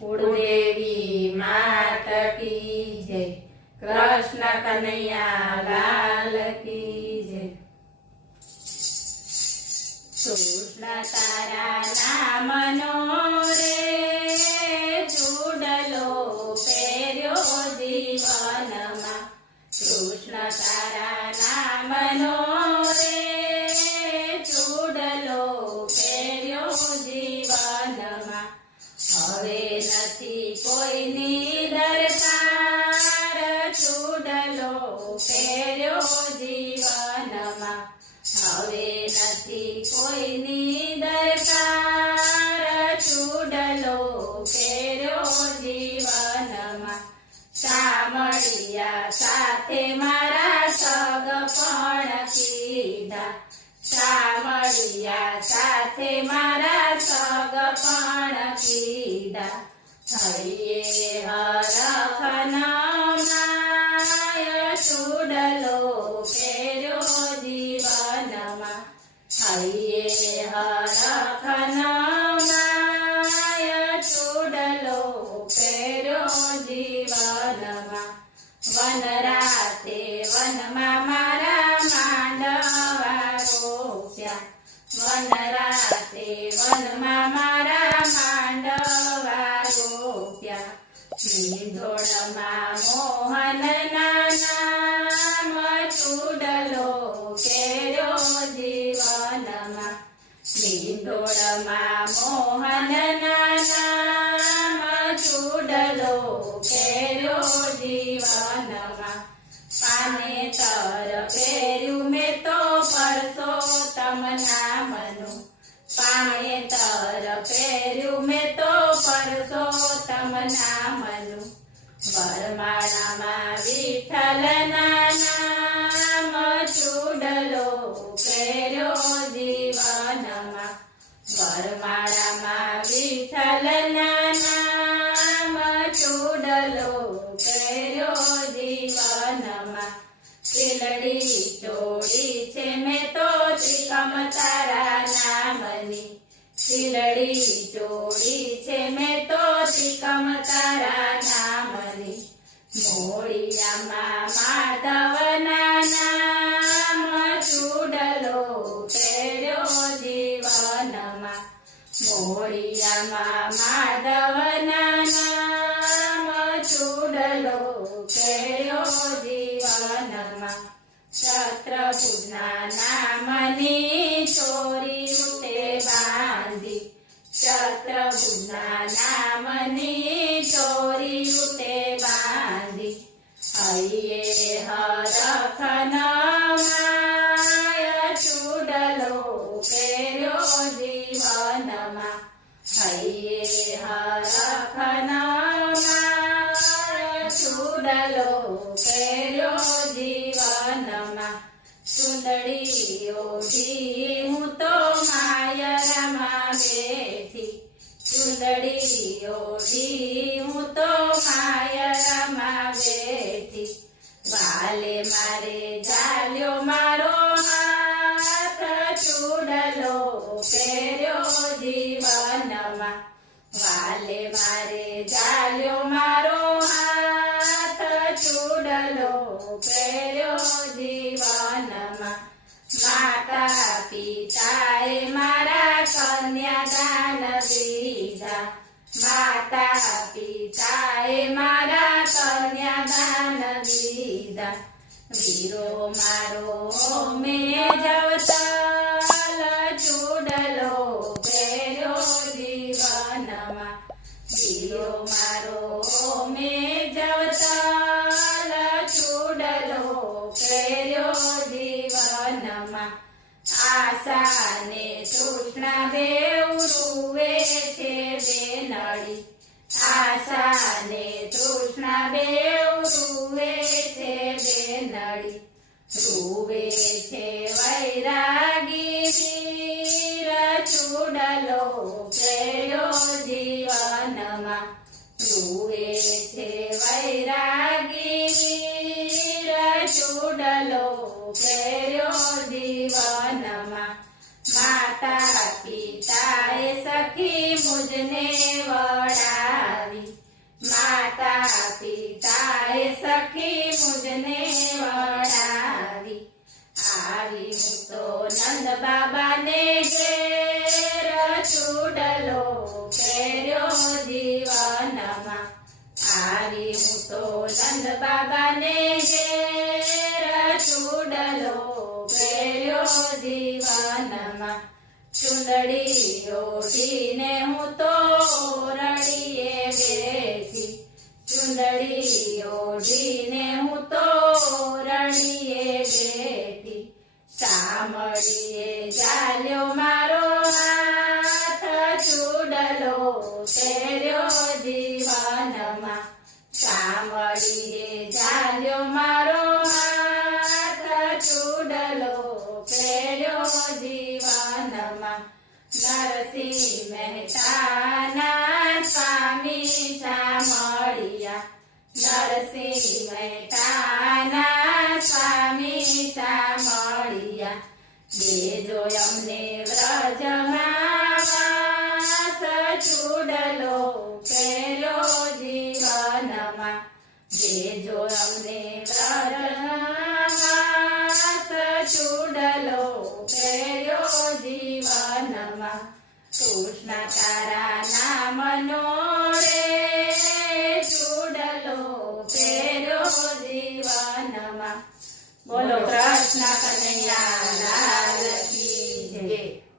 कुलदेवी मात की जय। कृष्ण कन्हैया लाल की जय। कृष्ण तारा नामनो रे चूडलो पेर्यो जीवनमा। कृष्ण तारा नामनो रे चूडलो पेर्यो जीवनमा। હવે નથી કોઈની દરકાર ચૂડલો પહેર્યો જીવનમાં। હવે નથી કોઈની દરકાર ચૂડલો પહેર્યો જીવનમાં। શામળિયા સાથે મારા સગપણ કીધા। શામળિયા સાથે મારા સગપણ કીધા। હૈયે હરખન માય ચૂડલો પહેર્યો જીવનમાં। હૈયે હરખન માય ચૂડલો પહેર્યો જીવનમાં। વન રાતે વનમાં મારા માંડવા રોપ્યા। વન રાતે વનમાં મારા માંડવા રોપ્યા। મીંઢોળમાં મોહનના નામ ચૂડલો પહેર્યો જીવનમાં। મીંઢોળમાં મોહનના નામ ચૂડલો પહેર્યો જીવનમાં। પાનેતર પહેર્યું મેં તો પરસોત્તમ નામનું। પાનેતર પહેર્યું મેં તો પરસોત્તમ નામનું। વરમાળામાં વિઠ્ઠલના નામ ચૂડલો પહેર્યો જીવનમાં। વરમાળામાં વિઠ્ઠલના નામ ચૂડલો પહેર્યો જીવનમાં। ખીલડી ચોળી છે મેં તો ત્રિકમ તારા નામની। ખીલડી ચોળી છે મેં તો ત્રિકમ તારા નામની। મોળિયામાં માધવના નામ ચૂડલો પહેર્યો જીવનમાં। મોળિયામાં માધવના નામ ચૂડલો પહેર્યો જીવનમાં। શત્રુઘ્નના નામની ચોરી ઉતે બાંધી। શત્રુઘ્નના નામની ચોરી ઉતે બાંધી। હૈયે હરખન માય ચૂડલો પહેર્યો જીવનમાં। હૈયે હરખન માય ચૂડલો પહેર્યો જીવનમાં। સુંદડી ઓઢી હું તો માયરમાં બેઠી। સુંદડી ઓઢી હું તો માયરમાં બેઠી। વાલે મારે ઝાલ્યો મારો હાથ ચૂડલો પહેર્યો જીવનમાં। વાલે મારે ઝાલ્યો મારો હાથ ચૂડલો પહેર્યો જીવનમાં। માતા પિતાએ મારા કન્યાદાન દીધા। માતા પિતાએ મારા કન્યાદાન દીધા। વીરો મારો મેં જવતલ ચૂડલો પહેર્યો જીવનમાં। વીરો મારો મેં જવતલ ચૂડલો પહેર્યો જીવનમાં। આશાને તૃષ્ણા બેઉ રૂવે છે બેનડી। આશાને તૃષ્ણા બેઉ રૂવે છે બેનડી। રૂવે છે વૈરાગી વીર ચૂડલો પહેર્યો જીવનમાં। રૂવે છે વૈરાગી વીર ચૂડલો પહેર્યો જીવનમાં। માતા પિતાએ સખી મુજને વળાવી। માતા પિતાએ સખી મુજને વડાવી આવી હું તો નંદ બાબાને ઘેર ચૂડલો પહેર્યો જીવનમાં આવી હું તો નંદ બાબાને ઘેર ચૂડલો પહેર્યો જીવનમાં ચુંદડી ઓઢીને હું તો રડીએ બેઠી ચુંદડી ઓઢીને હું તો રડીએ બેઠી સામળીએ ચાલ્યો મારો હાથ ચૂડલો પહેર્યો જીવનમાં સામળીએ ચાલ્યો મારો હાથ ચૂડલો પહેર્યો જીવનમાં નરસિંહ મહેતાના સ્વામી સામળિયા નરસિંહ મહેતાના સ્વામી સામળિયા દેજો અમને વ્રજમાં વાસ ચૂડલો પહેર્યો જીવનમાં દેજો અમને વ્રજમાં વાસ ચૂડલો પહેર્યો જીવનમાં કૃષ્ણ તારા